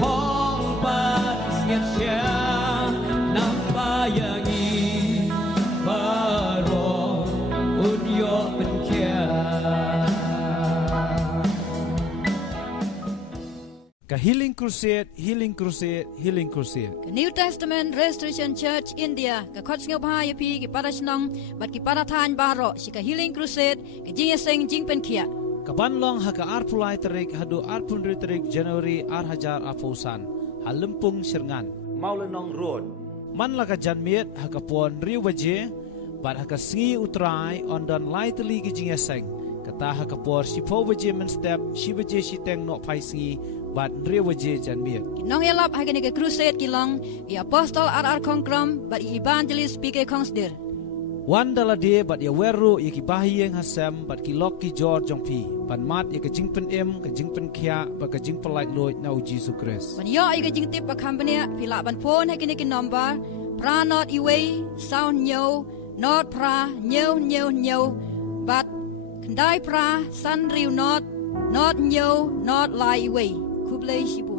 phong ban nghiệt chia nam bayangi baro unyo benkia Ka Healing Crusade, Healing Crusade, Healing Crusade. New Testament Restoration Church India ka khot sngeu bha yapi ki parashnong bat ki parathan baro si ka Healing Crusade ki jingeseng jingpen khia Kabanlong haka arpulai terik hadu arpundri terik Januari arhajar afusan Lympungshyrngan Maulenong Road man laka janmiet haka pon riu waje bat haka singi utrai ondon lai teli ki jingeseng kata haka por sipo waje men step si waje si teng no phai singi bat riu waje janmiet ki nong yalap ha ki crusade ki long i apostle ar kongkram bat i evangelist pike kongsdir Wan dala de bat ya weru ya ki bahiyeng hasem bat ki lok ki jor jongpi ban mat ya ka jingpen em ka jingpen khia ba ka jingpen like loy nau Jesus Christ ban yo i ka jingtip ba company pila ban phone ha ki number pra not iway sound nyo not pra nyo bat kandai pra san riu not nyo not lai iway kublai shibu